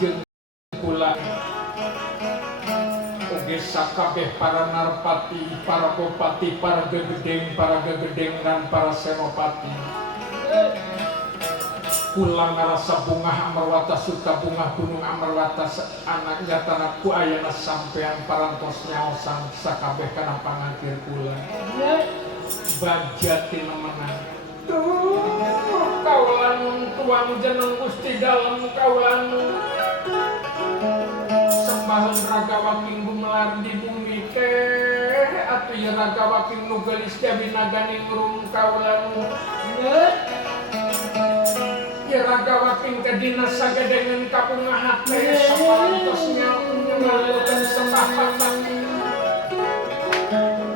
jeung kula oge sakabeh para narpati, para bupati, para gegedeng dan para senopati. Kula ngarasa bungah Amarwata Suta bungah Gunung Amarwata anak nyatana ku ayana sampean parantos nyaosan sakabeh kana pangangkir kula. Bagja tinemenan. Tuh kaulan tuang jeneng Gusti dalem kaulan. Sembahan raga waking gumelar di bumi teh atuh ye raga waking nu geulis jabi nagani ngrum kaulan. Ya raga waking kadina sagedengan kapungahat teh saparantosnya ngaleukeun sembah patang.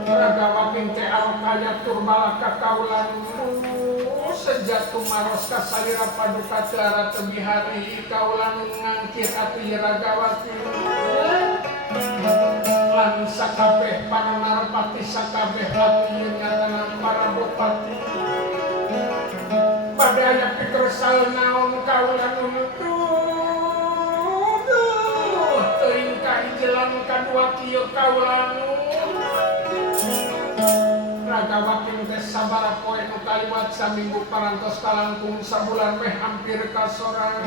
Raga waking teh arokaya turbalaka kaulan sejak tumaros ka salira paduka tiara tebihari kaulan ngangkir atuh ye raga waking. Lan sakabeh para narpati sakabeh atuh ye nyatana para bupati. Padaya pikersal naon kaulan teuing kahijelan kadua kieu kaulan raga waking teh sabara poe nu kaliwat saminggu parantos kalangkung sabulan meh hampir kasorang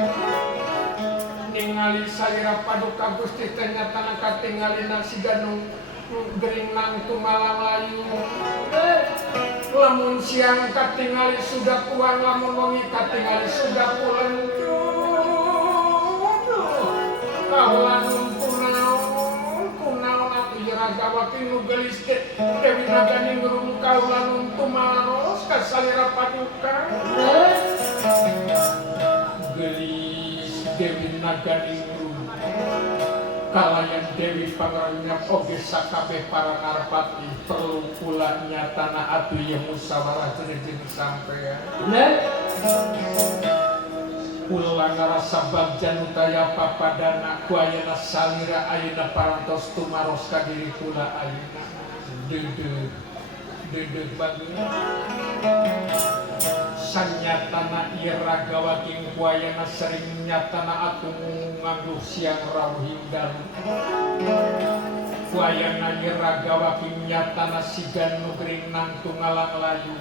ningali salira paduka Gusti teh nyatana katingalina siga nu gering nang tumalang layu. Lamun siang katingali sudah kuang, lamun wengi katingali sudah pulen. Kaulan kunaon atuh ye raga waking nu geulis Dewi Nagani ngrum kaulan tumaros ka salira paduka. Geulis Dewi Nagani ngrum kalayan Dewi Pangranyap oge sakabeh para narpati perlu pula nyatana atuh ye musyawarah jeung sampean. Kula ngarasa bagja nu taya papadana ku ayeuna salira ayeuna parantos tumaros ka diri kula ayeuna. Deudeuh bageus. Sanyatana ieu raga waking ku ayeuna sering nyatana atuh nganggo siang rawuh dalu. Ku ayeuna ieu raga waking nyatana sigan nu gering nang tungalang layu.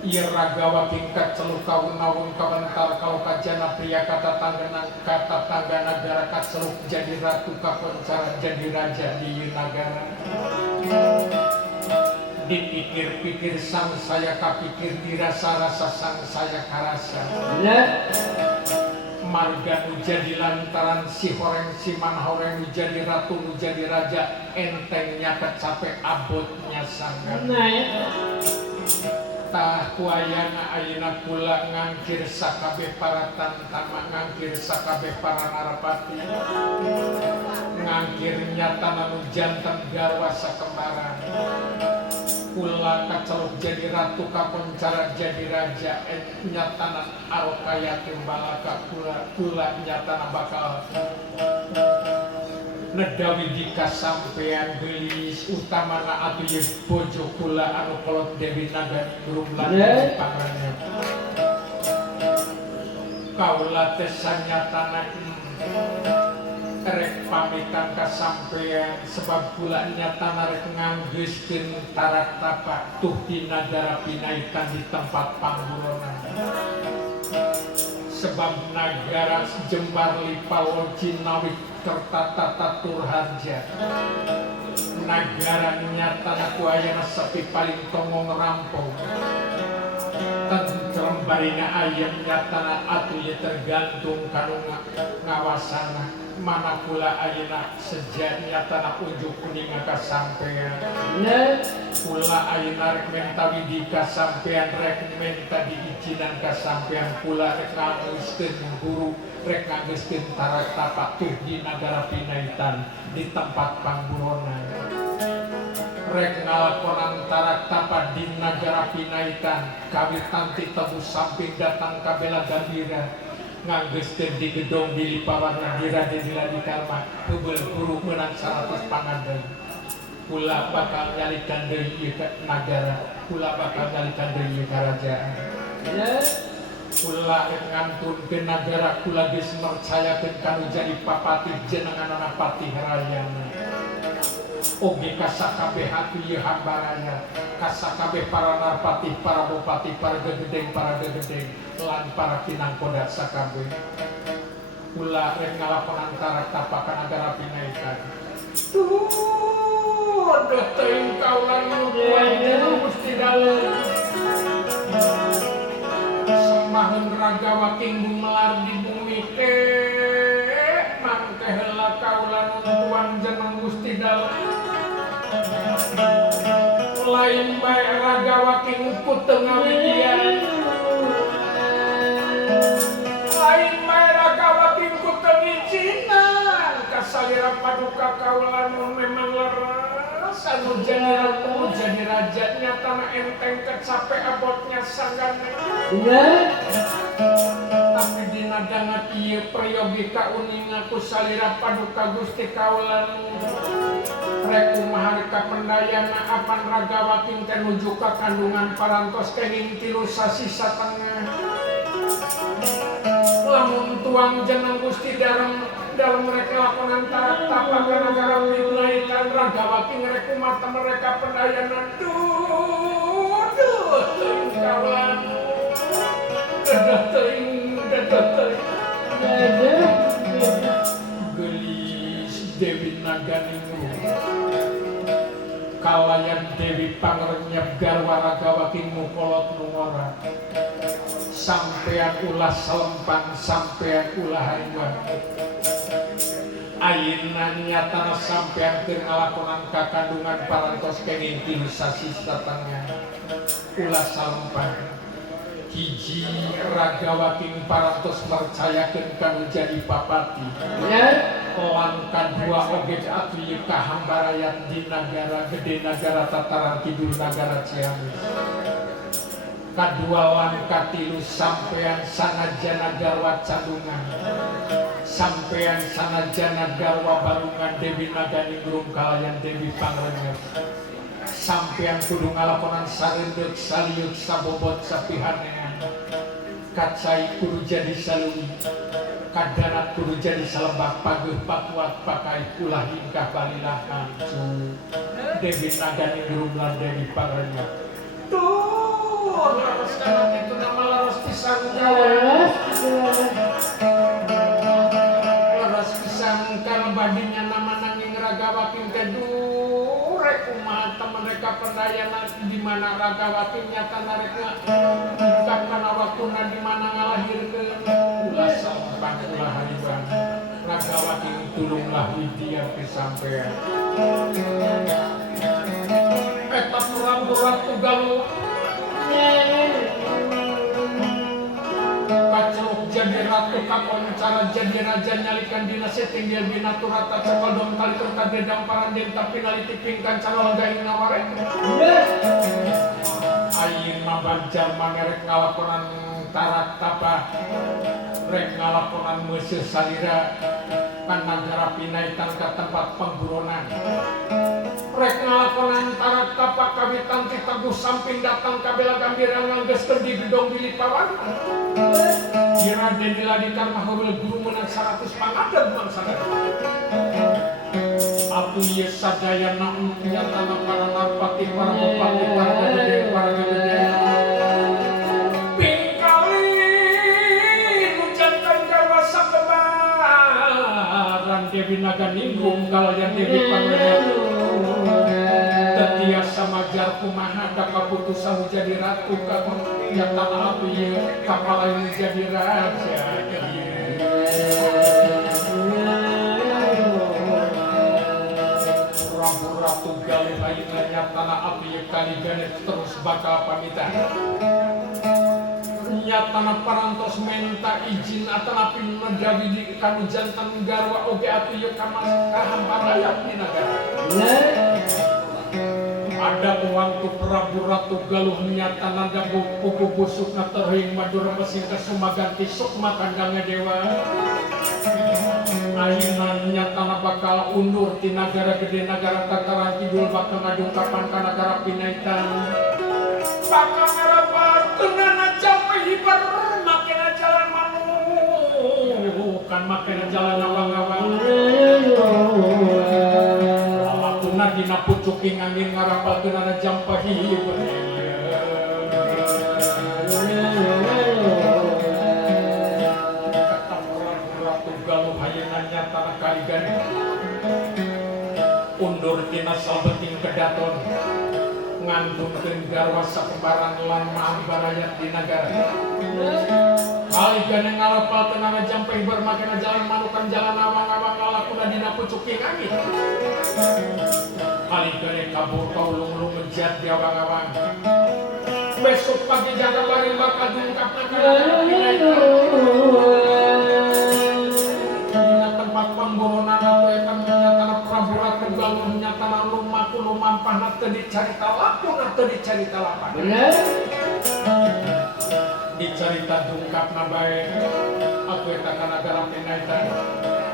Ieu raga waking kaceluk kawun-nawun kawentar kalau kajana pria kata tangga nagara kaceluk jadi ratu kapencara jadi raja di nagara. Dipikir-pikir sang saya kapikir dirasa-rasa sang saya karasa. Marga nu jadi lantaran si horeng si manhoreng nu jadi ratu nu jadi raja entengnya kecapek abotnya sanggar. Tah kuayana ayeuna kula ngangkir sakabeh para tantama ngangkir sakabeh para narpati ngangkir nyatana nu janten garwa sakembaran. Kula kaceluk jadi ratu kapencara jadi raja nyatana arokaya timbalaka kula nyatana bakal nedawi di kasampean geulis utamana atuh ye bojo kula anu kolot Dewi Nagani ngrum lan Pangranyap. Kaula teh sanyatana rek pamitan kasampean sebab kula nyatana rek nganggeuskeun tarak tapa tuh di nagara pinaitan di tempat pangburonan. Sebab nagara Jembar Lipalo Cinawi tertata turharja. Nagara nyatana ku ayeuna sepi paling tongong rampung. Tentrem barina ayem nyatana atuh ye tergantung kanu ngawasana. Mana kula ayeuna seja nyatana unjuk kuning kasampean. Kula ayeuna rek menta widi kasampean rek menta diizinan kasampean kula rek nganggeuskeun guru rek nganggeuskeun tarak tapa tuh di nagara pinaitan di tempat pangburonan. Rek ngalakonan tarak tapa di nagara pinaitan kawit tanti tebus samping datang kabela gembira. Nganggeuskeun di gedong di Lipawarna di Raden di Karma heubeul guru meunang 100 pangandeun. Kula bakal nyalikeun deui ieu nagara, kula bakal nyalikeun deui ieu karajaan. kula ngantun ke nagara kula geus mercayakeun kanu jadi papati jenengan anak patih rayana oge kasakabeh atuh ieu hambaraya kasakabeh para narpati para bupati para gegedeng lan para kinangkoda sakabeh kula rek ngalakonan tarak tapakan nagara pinaikan duh teuing kaulan nu Gusti Dalem semaheun raga waking gumelar di bumi teh mangke heula kaulan tuan jeneng Gusti Dalem lain bae raga waking ukut teu ngawidian lain bae raga waking ukut teu ngijinan kasalira paduka kaulan memang leres anu jadi raja nyata na enteng kecape abotnya sanggane tapi dina dana ieu prayogi kauning aku salira paduka Gusti kaulan rek kumaha kapendayana apan raga waking teh nuju ka kandungan parantos kenging 3 sasi satengah lamun tuang jeneng Gusti dalam mereka lakonan tarak tapakan negara pinaikan raga waking rek kumaha mereka pendayana duh kaulan gelis Dewi Naganingru kalayan Dewi Pangrenyep garwa raga waking mukolot nungora sampean ulah selempang sampean ulah hariwan ayeuna nyatana sampean keur ngalakonan kakandungan parantos kenging 3 sasi satengah ulah salempang hiji raga waking parantos mercayakeun kanu jadi papati lan kadua oge atuh ieu kahambarayan di nagara gede nagara tataran kidul nagara Ciamis kadua lan katilu sampean sanajana garwa candungan sampean sanajana garwa balungan Dewi Naganingrum kalayan Dewi Pangrenyep sampean kudu ngalakonan sareundeuh saliuk sabobot sapihanean kacai kudu jadi salui kadanat kudu jadi salembak pageuh pakuat pakai ulah hingkah balilah ancu Dewi Naganingrum lan Dewi Pangrenyep tuh laras kanan itu nama laras pisang laras pisang kan badinya nama nanging raga waking kedu rek kumaha mereka pendayana di mana raga waking nyata narekna hingkap kana waktuna di mana ngalahirkeun ulah sampang ulah hariban raga waking tulunglah widian pisampean eta pura-pura tugalu kaceluk jadi ratu kakoncara jadi raja nyalikan dina setting dia bina turata cakal dom kali terkade damparan den tapi naliti pingkan calon gaing nawarek ayin mabanjar manerek ngalakonan tarak tapa rek ngalakonan meuseuh salira kan nagara pinaitan ke tempat pengguronan rek ngalakonan tarak tapak kawitan ti teguh samping datang kabela gambira nganggeuskeun di gedong Bilipawan kira den diladikan mahaweul guru meunang 100 pangadeg mangsana atuh ieu sadayana nyatana para narpati para bupati para gegedeng para gegedeng pingkali nujantan garwa sakebaran Dewi Naganingrum kalayan Dewi Pangrenyep tiasa majar kumaha da kaputusan jadi ratu kakon nyatana atuh ieu kapalain jadi raja Ratu Galih ayeuna nyatana atuh ieu kaliganet terus bakal pamitan nyatana parantos menta izin atanapi nedawi di kanu jantan garwa oge atuh ieu kahamparayap di nagara ada uang tu Prabu Ratu Galuh nyata nanda buku busuk na terhing madura mesin kesumaganti sukma kandangnya dewa ayeuna nyata na bakal undur ti nagara gede nagara tataran kidul bakal ngadungkapan ka nagara pinaitan bakal ngaraparkeunana capek hibar bukan makanya jalan awang-awang lalakuna dina pucuking angin ngarapalkeun ana jam pahih kata Ratu Galuh hayeuna nyatana kaligan undur tina salbeting kedaton ngandungkeun garwa sakembaran lan maang barayat di nagara kaligan yang ngarapalkeun ana jam pahih bermakna jalan manukan jalan awang-awang lalakuna dina pucuking angin kaligan kabur kaulung-ulung mejat di awang-awang besok pagi jaga bari bakal diungkapna kana dina tempat panggonan atau eta nyatana Prabu Ratu Galuh nyatana lumaku lumampahna teu dicarita lakuna teu dicarita lapan bener dicarita dungkapna bae atuh eta kana nagara Pinaitan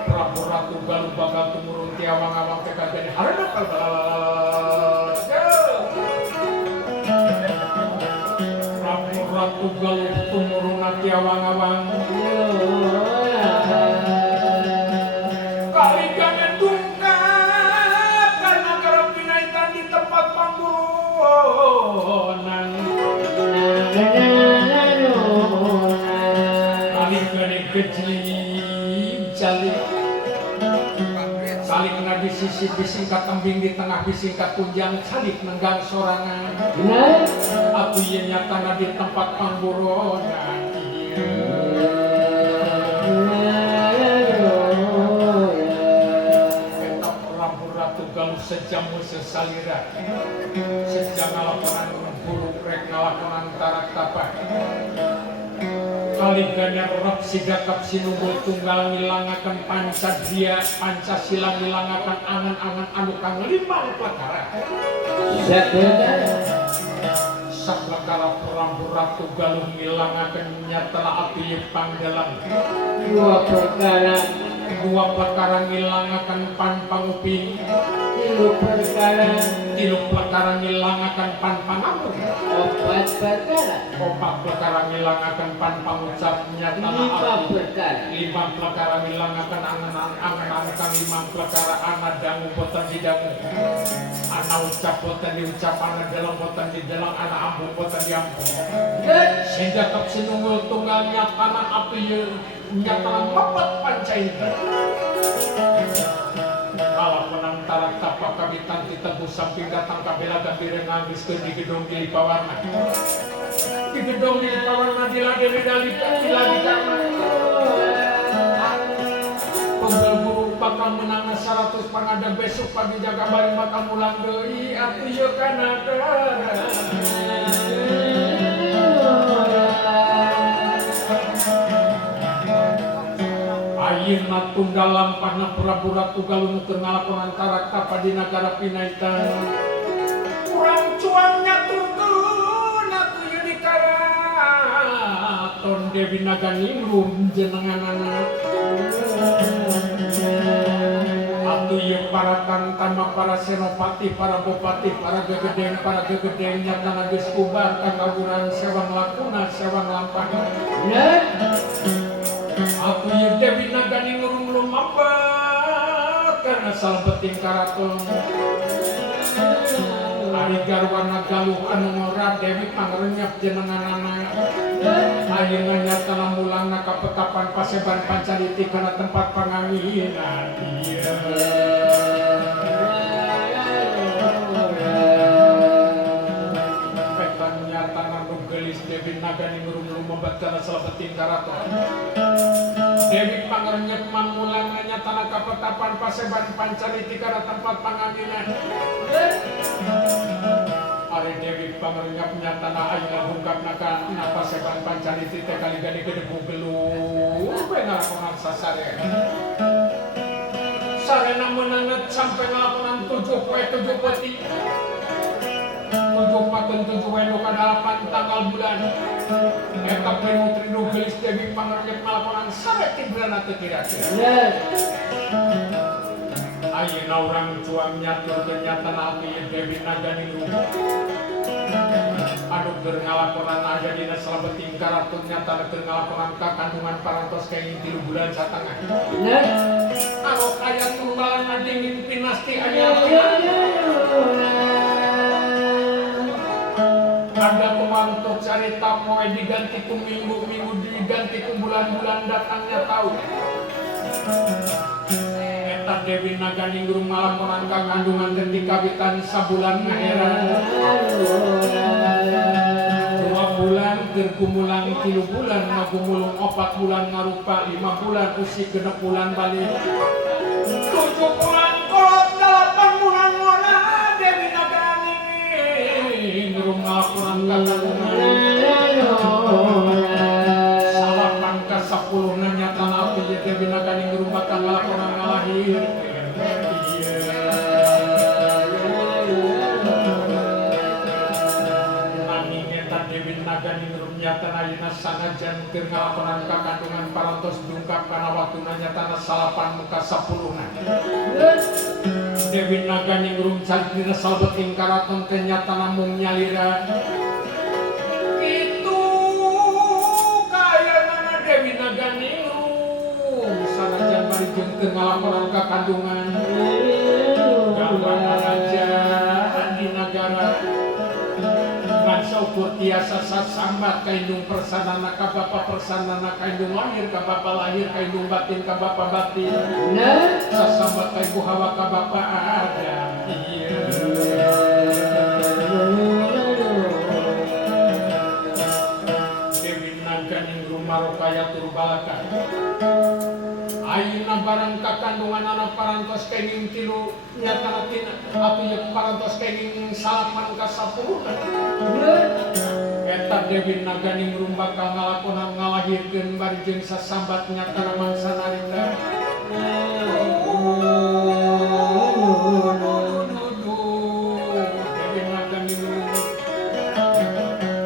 Prabu Ratu Galuh bakal tumurun ti awang-awang teh kajane hareup Prabu Ratu Galuh tumurun ti awang-awang kaligana dungkap ka nagara Pinaitan di tempat panggonan kaligana gejlib jalik salik di sisi bisingkat tembing di tengah bisingkat kunjang salik nenggang sorangan aku ieu nyatana di tempat panggonan eta Prabu Ratu Galuh sejamu sesalira sejam ngalakonan buruk rek ngalakonan tarak tapak kaliganya rep sigakap sinunggul tunggal ngilangaken Pancadria Pancasila ngilangaken angan-angan anu kang 5 perkara saperkara Prabu Ratu Galuh ngilangaken nyatana api pangdalang 2 perkara ngilangaken pan panguping 3 perkara ngilangaken pan pangamun 4 perkara ngilangaken pan pangucap nyatana 5 perkara ngilangaken angan-angan kang 5 perkara ana dangu boten didangu ana ucap boten diucap ana dalang boten didalang ana ampuh boten diampun sidakap sinunggul tunggal nyatana api nyatana mepet pancaindra kalau menang tarak tapak kabitan ditebus samping datang kabela gambira nganggiskeun di gedung Dilipawarna di gedung Dilipawarna diladeni diladikana pembel buruk bakal menang 100 pangada besok pagi jaga bari bakal mulang deui atuh ieu kana ayeuna tunggal lampahna Prabu Ratu Galuh nukeun ngalakonan tarak tapa di nagara Pinaitan urang cuang nyaturkeun atuh ieu di karaton Dewi Naganingrum jenenganana atuh ieu para tantama para senopati para bupati para gegedeng nyatana geus bubar kakaburan sewang lakuna sewang lampahna aku ieu Dewi Naganingrum lumampah karena salbeting karaton ari garwana Galuh anu ngora Dewi pangrenyep jenenganana ayeuna nyatana mulangna ka petapan Paseban Pancaliti kana tempat panganginan ieu petan nyatana nu geulis Dewi Naganingrum lumembat kana salbeting karaton Dewi pangrenyep mamulangna nyatana ka petapan Paseban Pancaliti kana tempat panganginan ari Dewi pangrenyep nyatana ayeuna hungkapna ka Paseban Pancaliti teh kaligani gedebuk geluh bae ngalakonan sasare sarena meunanget sampe ngalakonan 7 poe 7 peti 7 pakeun 7 wenu kadalapan tanggal bulan eta penutri nu geulis Dewi pangrenyep ngalakonan sare tibrana teu kira-kira ayeuna urang cuang nyaturkeun nyatana atuh Dewi Naganingrum anu keur ngalakonan aja dina salabeting karatun nyata keur ngalakonan kakandungan parantos kaing 3 bulan satengah. Anu kaya tumbalan dingin pinasti aya ada pemantuk carita poe diganti ku minggu diganti ku bulan-bulan datangnya tahun. Eta Dewi Naganingrum ngalakonan kakandungan teu kawitan sabulan ngaheran. 2 bulan keur gumulang 3 bulan ngagumulung 4 bulan ngarupa 5 bulan usik 6 bulan balik 7 bulan kolot 8 bulan ngona Dewi Naganingrum ngalakonan kakandungan salapan ka 10 na nyatana api Dewi Naganingrum bakal ngalakonan ngalahir. Naganingrum nyatana ayeuna sanajan keur ngalakonan kakandungan parantos dungkap kana waktuna nyatana salapan muka 10-na. Dewi Naganingrum carita salbeting karaton teh nyatana mung nyalira. Kitu kayanana Dewi Naganingrum sanajan bari jeung keur ngalakonan kakandungan. Gambaran aja di nagara saukur tiasa sasambat kaindung persanana ka bapa persanana kaindung lahir ka bapa lahir kaindung batin ka bapa batin sasambat kai Hawa ka bapa Adam. Dewi Naganingrum marokaya turbalaka ayeuna barang kakandungan anak parantos kenging 3 nyatana tina atuh parantos kenging salapan ka 10. Eta Dewi Naganingrum bakal ngalakonan ngalahirkeun bari jeung sasambat nyatana mangsa narita. Dewi Naganingrum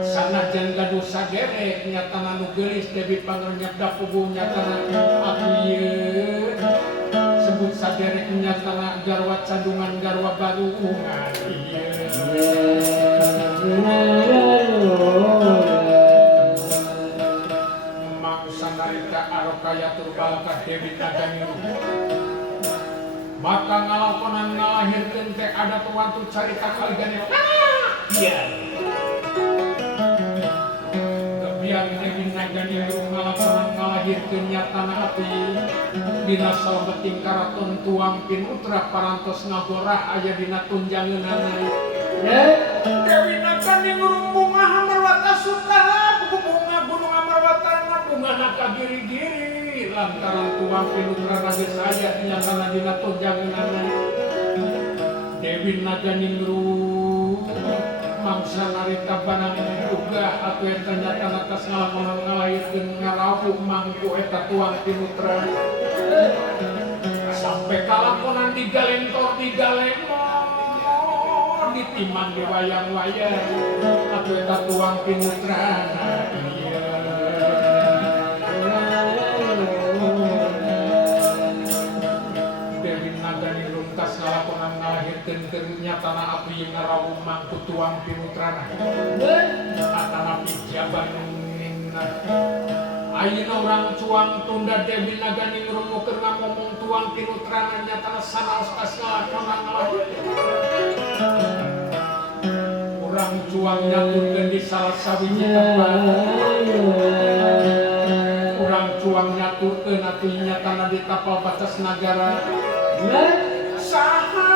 sanajan gaduh sagere nyatana nu geulis Dewi Pangerenyak dapugu nyatana atuh sebut sadere nyatana garwa candungan garwa barungan. Mangsa narita arokaya turbalaka Dewi Naganingrum maka ngalakonan ngalahirkeun teh ada tuantu carita kaligane biar Dewi Naganingrum ngalakonan ngalahirkeun nyatana ati dina salbeting karaton tuang pinutra parantos ngagorah aya dina tunjangeunana. Dewi Naganingrum bunga Amarwata Sutara bunga Gunung Amarwata bunga naka giri-giri lantaran tuang pinutra raga saya nyatana dina tunjangeunana. Dewi Naganingrum mangsa narita banang juga atuh eta nyatana tas ngalakonan ngalahirkeun ngarawuh mangku eta tuang pinutra sampai kalakonan digalentor ditimang di wayang-wayang atuh eta tuang pinutra. Dewi Naganingrum tas ngalakonan ngalahirkeun keur nyatana abdi ngarawuh mangku tuang pinutrana atana pijaban ayeuna urang cuang tunda Dewi Naganingrum nu keur ngomong tuang pinutrana nyatana sanaos tas ngalakonan ngalahirkeun urang cuang nyaturkeun di salah sawiji tempat urang cuang nyaturkeun atuh nyatana di tapal batas nagara saha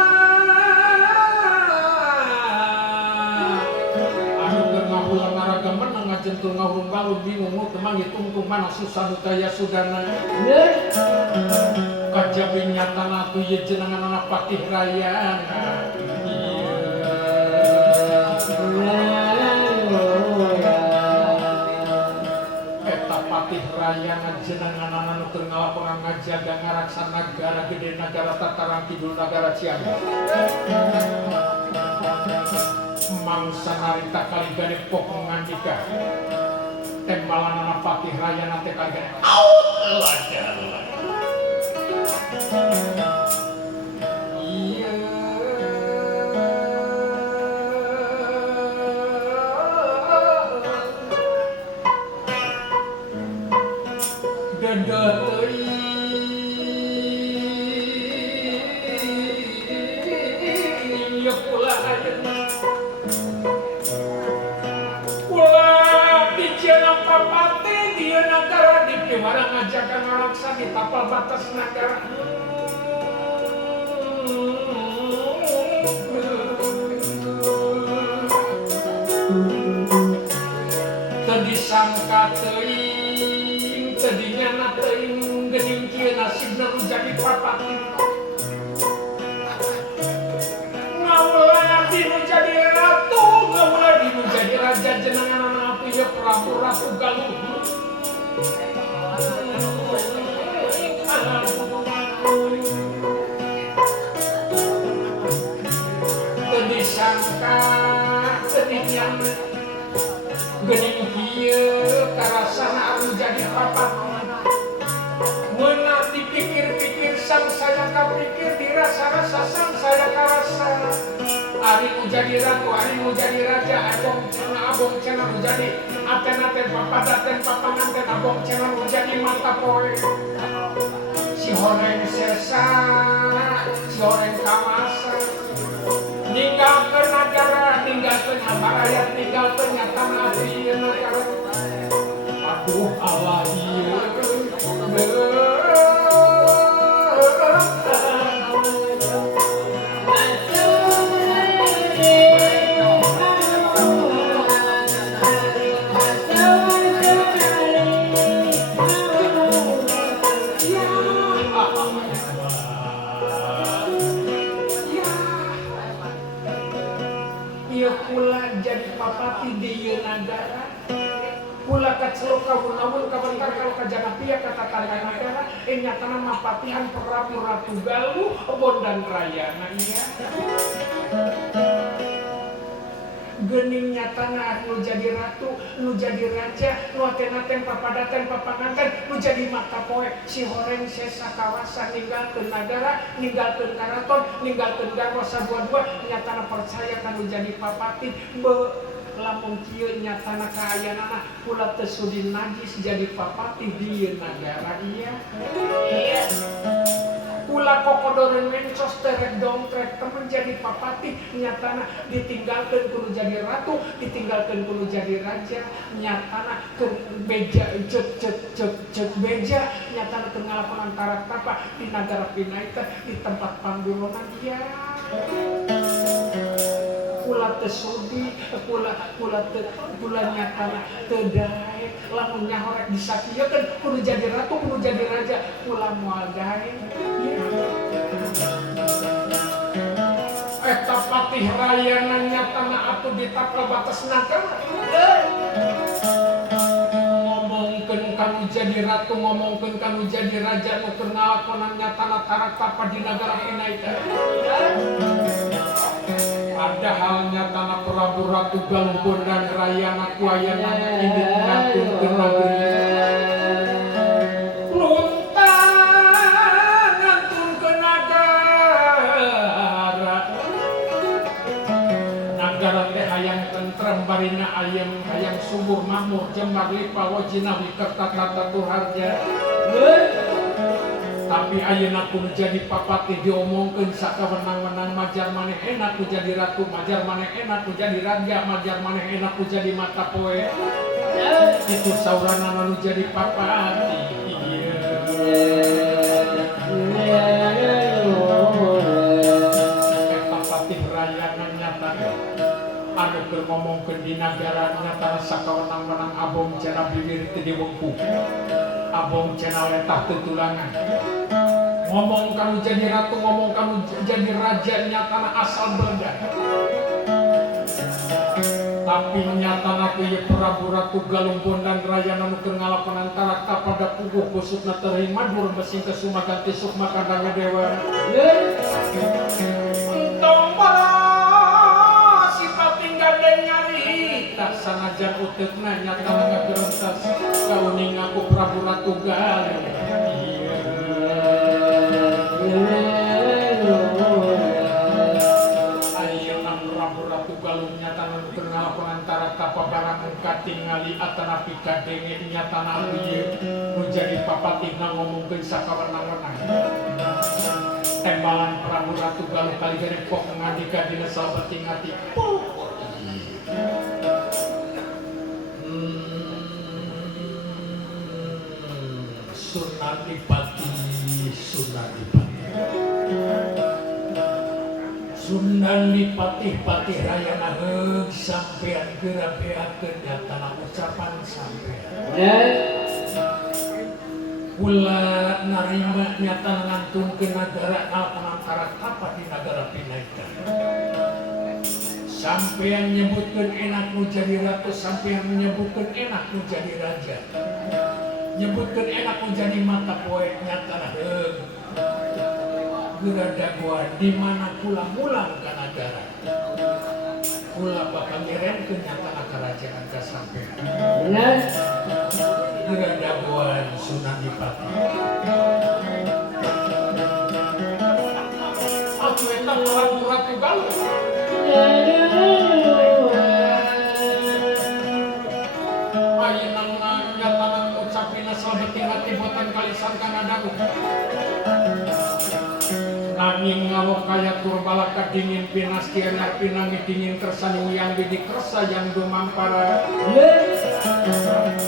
anu keur ngahulang ngaraga menang ngajentul ngahurung balu bingung nu temang hitungtung mana susah nu taya sudana kajabi nyatana atuh ieu jenengan anak patih rayana. Eta patih rayana jenengan anu keur ngalakonan ngajaga ngaraksa nagara gede nagara Tataran Kidul nagara Ciamis. Mangsa narita kaligane pok ngandika tembalan anak patih rayana teh kaligane Allah. Iya di tapal batas negara. Tadi sangka teuing, tadinya na teuing geuning kieu nasibna nu jadi papati. Ngawula dinu jadi ratu, ngawula dinu jadi raja jenengan api ya Prabu Ratu Galuh. Tadi sangka tadinya geuning kieu karasana anu jadi papati. Meuna dipikir-pikir sang saya kapikir dirasa-rasa sang saya karasa. Ari nu jadi ratu, ari nu jadi raja, abong cenah nu jadi aten-aten papadaten papanganten, abong cenah nu jadi mata poe. Si horeng sesa, si horeng kawasa. Ninggalkeun nagara, ninggalkeun habarayat, ninggalkeun tanah ieu nagara. Aduh Allah ieu. Pula jadi papati di ieu nagara, pula kacelok kawunamun kabentar kalau kajana pia kata tanda nagara, nyatana mapatihan Prabu Ratu Galuh bondan rayana iya. Geuning nyatana nu jadi ratu, nu jadi raja, nu aten-aten papadaten papanganten, nu jadi mata poe si horeng sesa kawasan ninggalkeun nagara, ninggalkeun karaton, ninggalkeun garwa sadua-dua, nyatana percaya kan nu jadi papati. Lamun kieu nyatana kaayanana pula teu sudi najis jadi papati di nagara iya. Iya. Pula kokodoreun mencos terek dongtrek temen jadi papati nyatana ditinggalkeun kudu jadi ratu, ditinggalkeun kudu jadi raja, nyatana ke beja cek beja, nyatana teu ngalakonan tarak tapa di nagara pinaita di tempat panggulonan iya. Pula teu sudi, pula nyatana teu daek, lamun nyahorek disakieun kudu jadi ratu, kudu jadi raja, pula moal daek. Eta patih rayana nyatana atuh ditapel batas nagara. Ngomongkeun kanu jadi ratu, ngomongkeun kanu jadi raja, nu teu ngalakonan nyatana tarak tapa di nagara pinaita. Padahal nyatana Prabu Ratu Galuh bondan rayana kuayana indit ngantunkeun negeri. Luntang ngantunkeun nagara. Nagara teh hayang tentrem barina ayem, hayang subur makmur jembar lipa wajina wikerta tata turharja. Tapi ayeuna kudu jadi papati diomongkeun sakawenang-wenang, majar maneh enak ku jadi ratu, majar maneh enak ku jadi raja, majar maneh enak ku jadi mata poe. Itu sauranana nu jadi papati. Eta patih rayana nyata anu keur ngomongkeun di nagara nyata sakawenang-wenang abong cenah bibir teu diwengku. Abong cenah letah teu tulangan. Ngomong kamu jadi ratu, ngomong kamu jadi raja, nyatana asal beledak. Tapi nyatana teu ye Prabu Ratu Galuh bondan rayana nu keur ngalakonan tarak pada puguh busukna teuing madur besing kesumakan tisuk makadanga dewa. Entong bala sifat gandeng nyarita sanajan uteukna nyatana ngagerentas kauning aku Prabu Ratu Galuh. Ayeuna Prabu Ratu Galuh nyatana nu keur ngalakonan tarak tapa barang katingali atanapi kadenge nyatana ieu nu jadi papatina ngomongkeun sakawenang-wenang. Tembalan Prabu Ratu Galuh kali gede pok ngadika dina sabeting ati. Sunan Sunadipati Sunadipati Rayana heug sampean gerabeakeun nyatana ucapan sampean. Kula narima nyatana ngantungkeun nagara antara tapa di nagara Pinaita. Sampean nyebutkeun enak nu jadi ratu, sampean menyebutkeun enak nu jadi raja. Nyebutkeun enak nu jadi mata poe nyatana heug. Geura dagoan di mana kula mulang ka nagara. Kula bakal ngirimkeun nyatana kerajaan ka sampean. Bener. Geura dagoan Sunadipati. Aku eta Ratu Galuh. Ayeuna nyatana ucapina salebetting hati boten kalisan kana dagu. Nanging ngawok kaya turbalaka dingin pinasti enak pinangi dingin kersani uyang bidik kersa yang dumampara.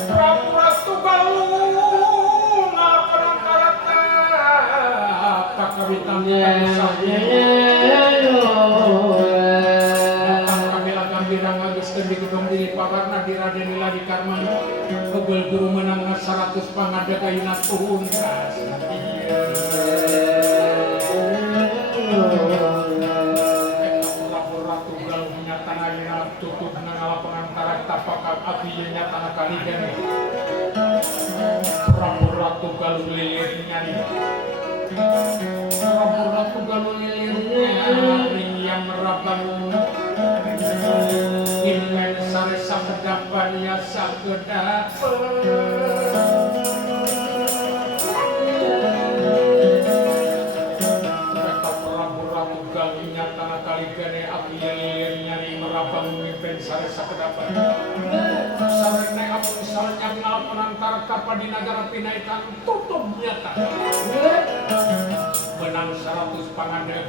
Ratu Galuh ngalaparan karata pakawitan Birang agus kendi gedong diri pawarna diradenila di karman kebel guru menang 100 pangada kayuna turun kas Ratu Galuh nyatana ayeuna tutup nangala pengantara tapak api nyatana kaligan Ratu Galuh lilir nyari Ratu Galuh lilir nyari yang merabang Inmen sare sakedapan ya sakedapan Kata Prabu Ratu Galuh nyatana kaligane api lilir nyari merabang mimpin sare sakedapan Sarene apun salnya ngalapan antara kapa di nagara Pinaitan tutup nyata Benang 100 pangandeg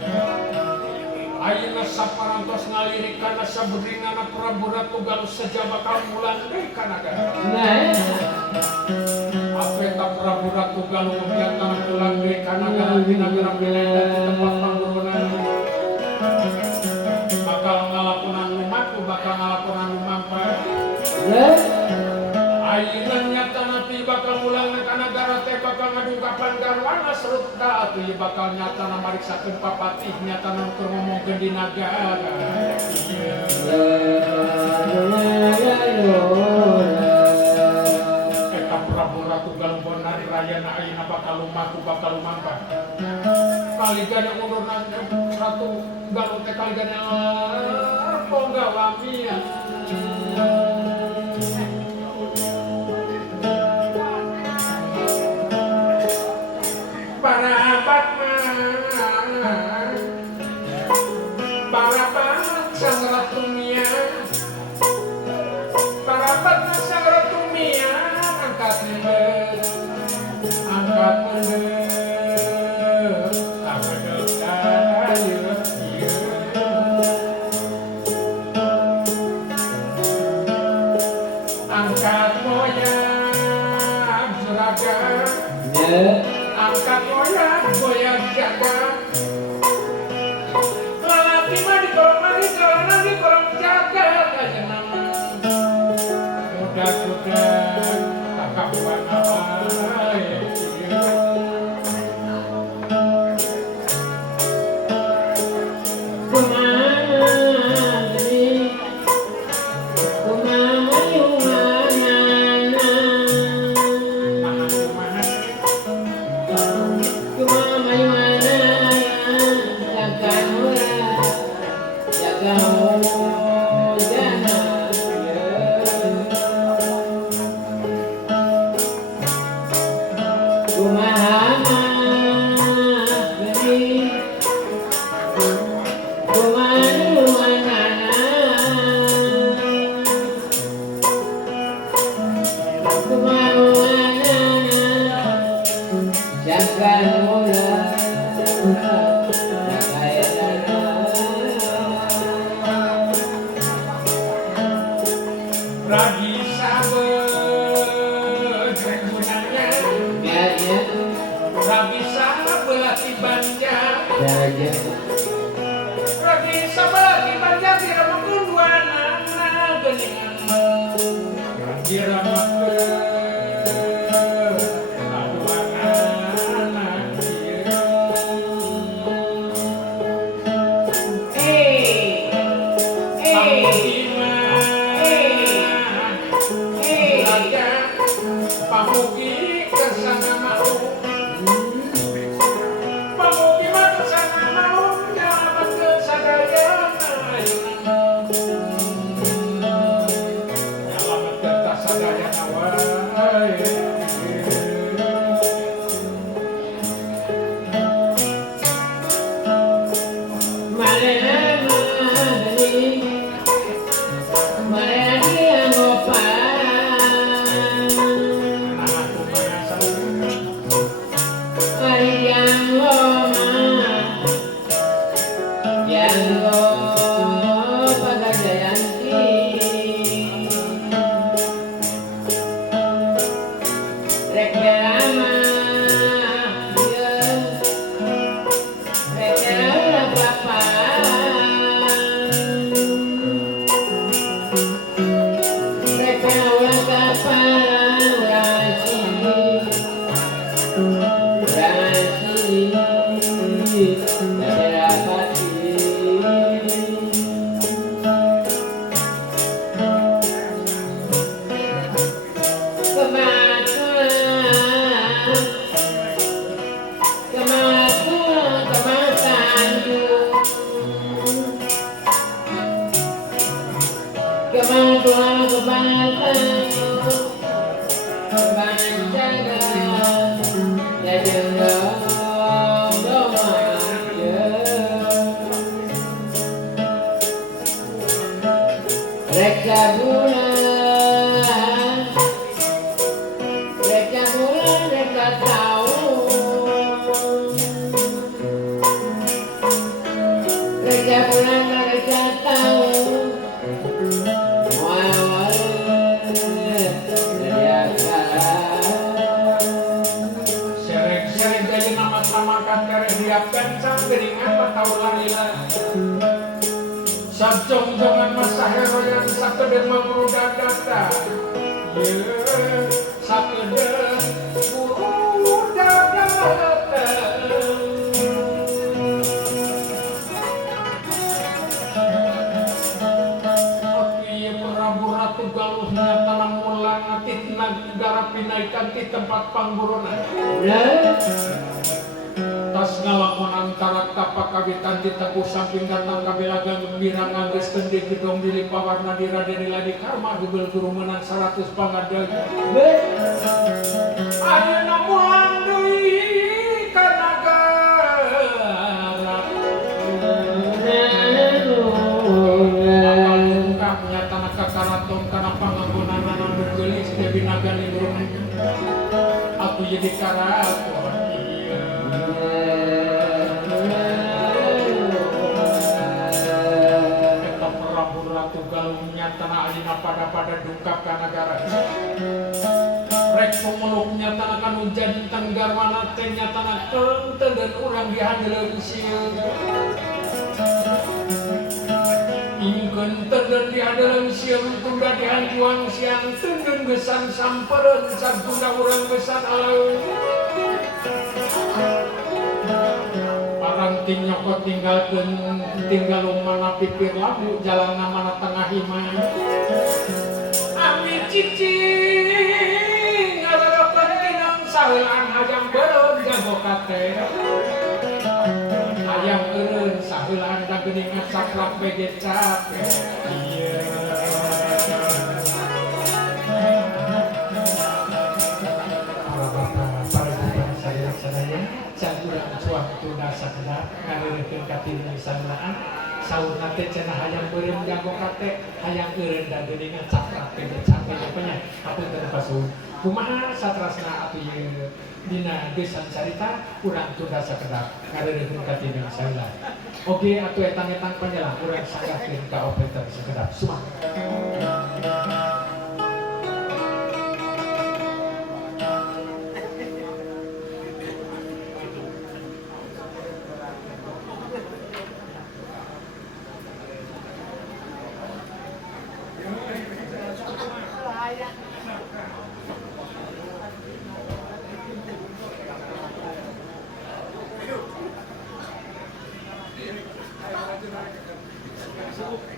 Ayeuna saparantos ngalirikana sabudringana Prabu Ratu Galuh saja bakal mulan deui ka nagara. Apeta Prabu Ratu Galuh nyatana mulan deui ka nagara di nagara Pinaita di tempat panggurunan. Bakal ngalapunan lumaku, bakal ngalapunan lumampa. Ayeuna nyatana ti bakal mulang ka nagara teh bakal ngadungkapan garwana serta atuh bakal nyatana mariksakeun papatih nyatana keur ngomongkeun di nagara. Eta Prabu Ratu Galuh Bonari Rayana ayeuna bakal lumaku bakal lumampa. Kaligana undurna Ratu Galuh teh kaligana bongga lamia. Parabat sang Ratu Mia sang Ratu Mia angkat mundur angkat moyang juragan angkat moyang jaga sabelah ti banjar Raja Rodi sabelah ti banjar diramakeun duanana geuningan diramakeun aduanana pamugi kersana mau pamugi mah kersana mau nyalamet ke sadayana nyalamet ke sadayana wae Sajong-jongan masa heroyan sakeden mangrudak data sakeden burudak data Oke Prabu Ratu Galuhnya tanam mulang titna negara pinaikan di tempat pangburunan tas ngalamun antara tapak kawitan diteguh samping datang kabilagan gembira ngangges kendi gedong dili pawarna diradeni ladi karma gubel guru menang 100 pangadeg ayeuna mulang deui ka nagara bakal nyatana kakaraton kana panganggonana nu geulis deui nagani burung aku jadi karaton tanah alina pada dungkap ka negara rek pemeluk nyatanakan hujan tenggar mana teh nyatanakan dan urang dihandeleun sieun ingkeun teu dihandeleun sieun tunda dihanjuang siang teu gesan sampereun sabtunda urang gesan aleueun parang ting nyokot tinggal mana pipir labu jalan mana tengah himai ami cicing ngarorokeun tinang sahelaan hayang beureun jago kate hayang eureun sahelaan da geuningan sakrap bege capek ieu suatu dasar ngareureukeun ka ti sanaan saurna teh cenah hayang beureum jago kate hayang eureun da geuningan cakrak teh capek pokoknya hapunten pasuhun kumaha satrasna atuh ieu dina gesan carita urang tunda sakedap ngareureukeun ka ti sanaan oge atuh etang-etang panjelang urang sanggahkeun ka operator sakedap sumanget Masuk.